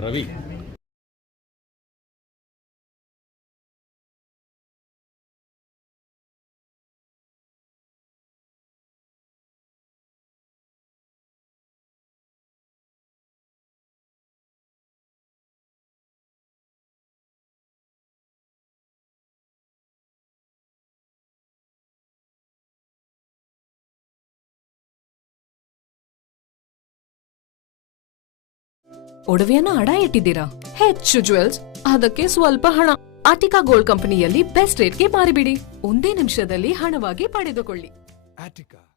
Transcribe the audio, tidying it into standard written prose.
ರವಿ ಒಡವೆಯನ್ನ ಅಡ ಇಟ್ಟಿದ್ದೀರಾ? ಹೆಚ್ಚು ಜ್ಯುವೆಲ್ಸ್, ಅದಕ್ಕೆ ಸ್ವಲ್ಪ ಹಣ. ಆಟಿಕಾ ಗೋಲ್ಡ್ ಕಂಪನಿಯಲ್ಲಿ ಬೆಸ್ಟ್ ರೇಟ್ಗೆ ಮಾರಿಬಿಡಿ. ಒಂದೇ ನಿಮಿಷದಲ್ಲಿ ಹಣವಾಗಿ ಪಡೆದುಕೊಳ್ಳಿ. Attica.